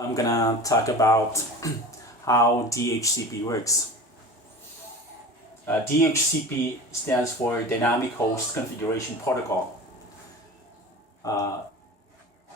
I'm gonna talk about how DHCP works. DHCP stands for Dynamic Host Configuration Protocol.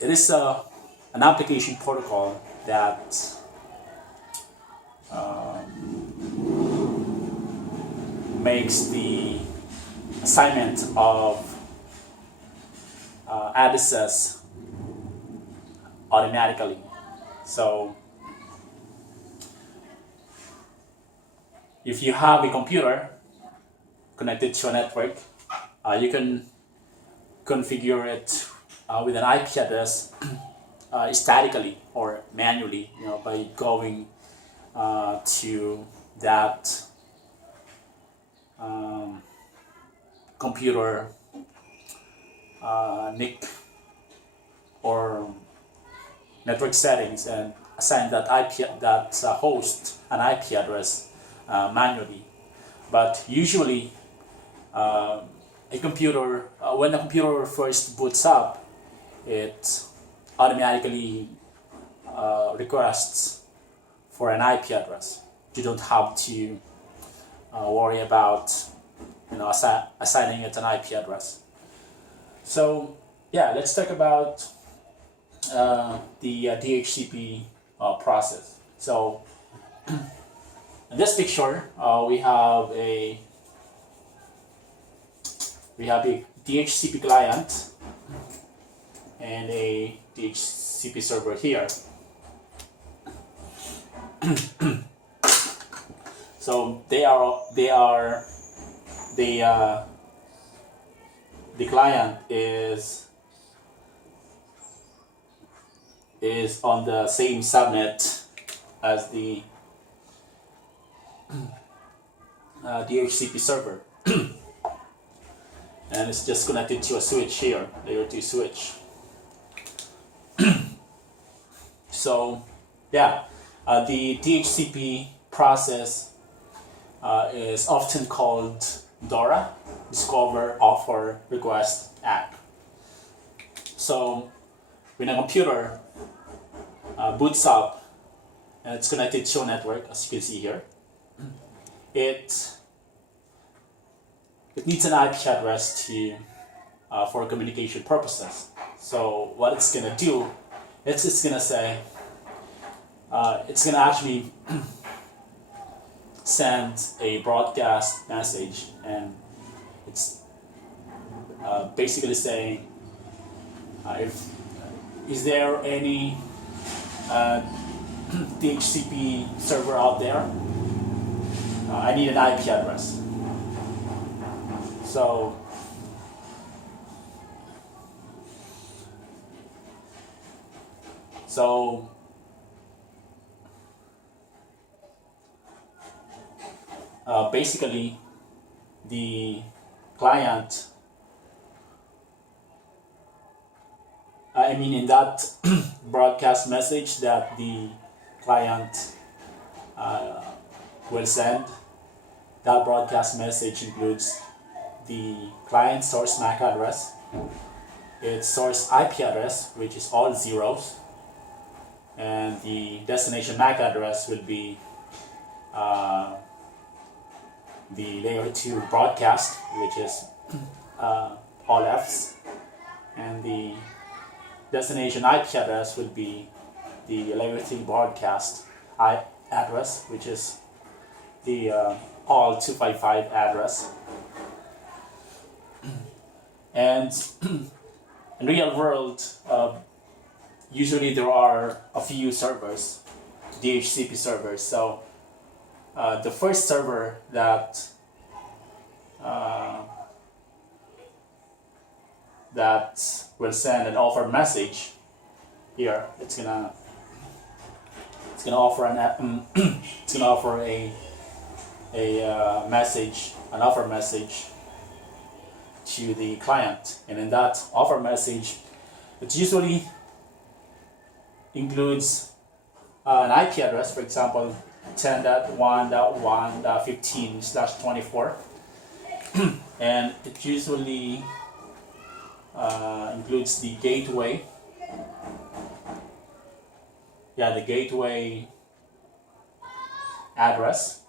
It is an application protocol that makes the assignment of addresses automatically. So if you have a computer connected to a network, you can configure it with an IP address statically or manually, by going to that computer NIC or network settings and assign that host an IP address manually. But usually, when a computer first boots up, it automatically requests for an IP address. You don't have to worry about assigning it an IP address. So yeah, let's talk about the DHCP process. So in this picture, we have a DHCP client and a DHCP server here. So the client is on the same subnet as the DHCP server, and it's just connected to a switch here, layer 2 switch. So yeah, the DHCP process is often called DORA, Discover, Offer, Request, Act. So when a computer boots up and it's connected to a network, as you can see here, it needs an IP address for communication purposes. So what it's gonna do, it's gonna say, it's gonna actually send a broadcast message, and it's basically saying, is there any DHCP server out there? I need an IP address. So basically the client, in that broadcast message that the client will send, that broadcast message includes the client source MAC address, its source IP address, which is all zeros, and the destination MAC address will be the layer 2 broadcast, which is all F's, and the destination IP address will be the layer 3 broadcast address, which is the all 255 address. And in real world, usually there are a few servers, DHCP servers. So the first server that will send an offer message here, it's gonna offer an offer message to the client, and in that offer message, it usually includes an IP address, for example 10.1.1.15/24, and it usually includes the gateway yeah, the gateway address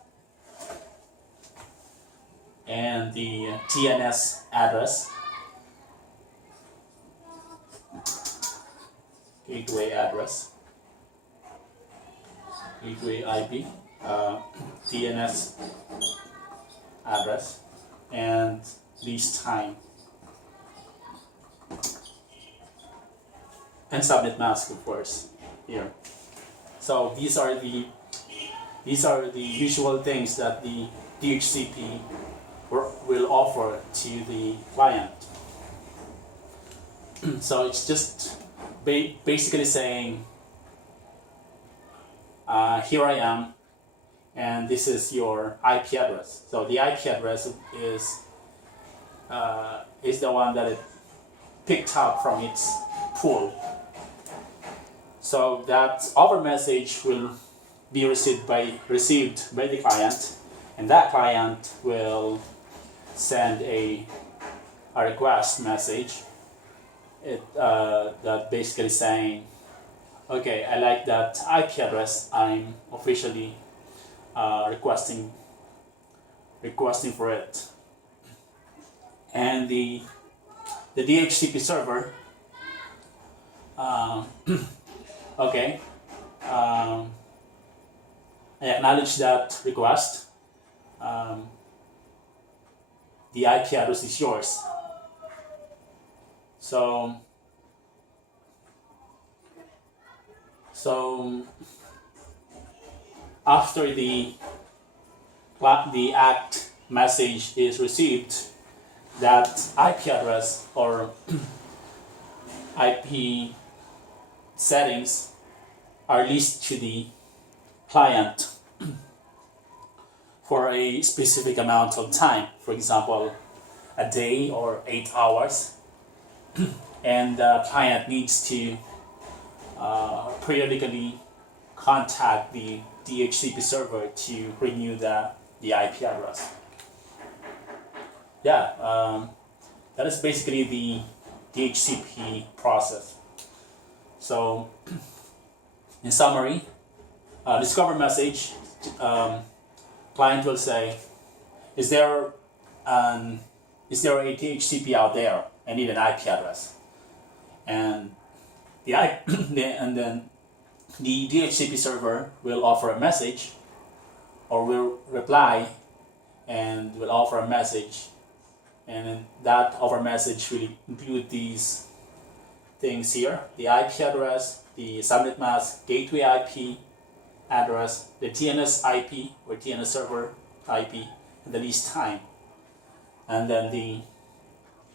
and the TNS address, gateway address, gateway IP, TNS address, and lease time, and subnet mask, of course, here. So these are the usual things that the DHCP will offer to the client. So it's just basically saying, here I am, and this is your IP address. So the IP address is the one that it picked up from its pool. So that over message will be received by the client, and that client will send a request message. That basically saying, okay, I like that IP address. I'm officially requesting for it. And the DHCP server, okay, I acknowledge that request. The IP address is yours. So after the ACK message is received, that IP address or IP settings are listed to the client for a specific amount of time, for example, a day or 8 hours, and the client needs to periodically contact the DHCP server to renew the IP address. Yeah, that is basically the DHCP process. So, in summary, discover message, client will say, is there a DHCP out there? I need an IP address. And then the DHCP server will offer a message, or will reply and will offer a message, and that offer message will include these things here: the IP address, the subnet mask, gateway IP address, the TNS IP or TNS server IP, and the lease time. And then the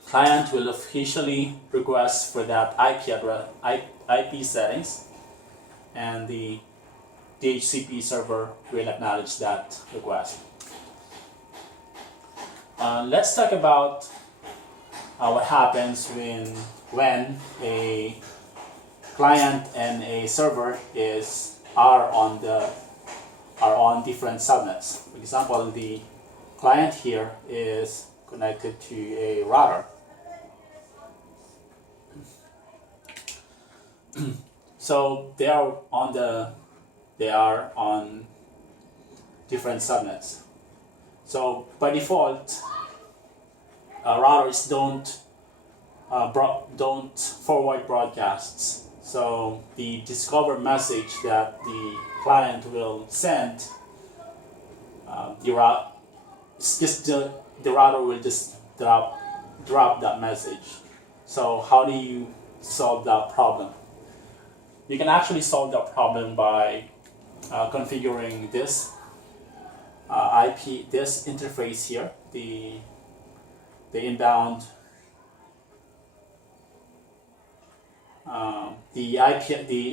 client will officially request for that IP address, IP settings, and the DHCP server will acknowledge that request. Let's talk about what happens when a client and a server are on different subnets. For example, the client here is connected to a router. So they are on different subnets. So by default, routers don't forward broadcasts. So the discover message that the client will send, the router will just drop that message. So how do you solve that problem? You can actually solve that problem by configuring this this interface here, the inbound, the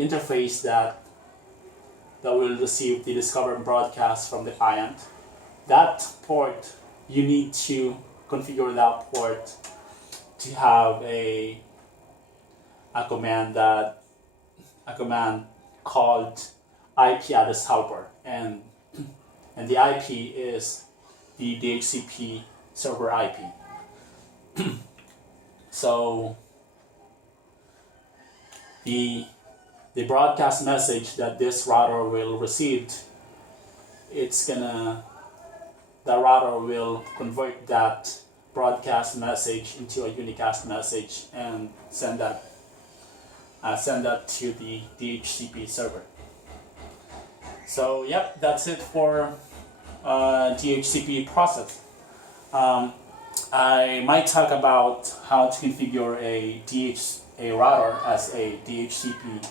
interface that will receive the discover broadcast from the client. That port, you need to configure that port to have a command called IP address helper, and the IP is the DHCP server IP. So the the broadcast message that this router will receive, the router will convert that broadcast message into a unicast message and send that to the DHCP server. So yep, that's it for DHCP process. I might talk about how to configure a router as a DHCP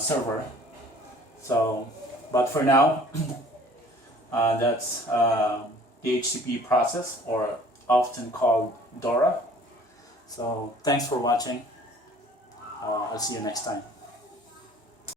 server. So, but for now, that's DHCP process, or often called DORA. So thanks for watching. I'll see you next time.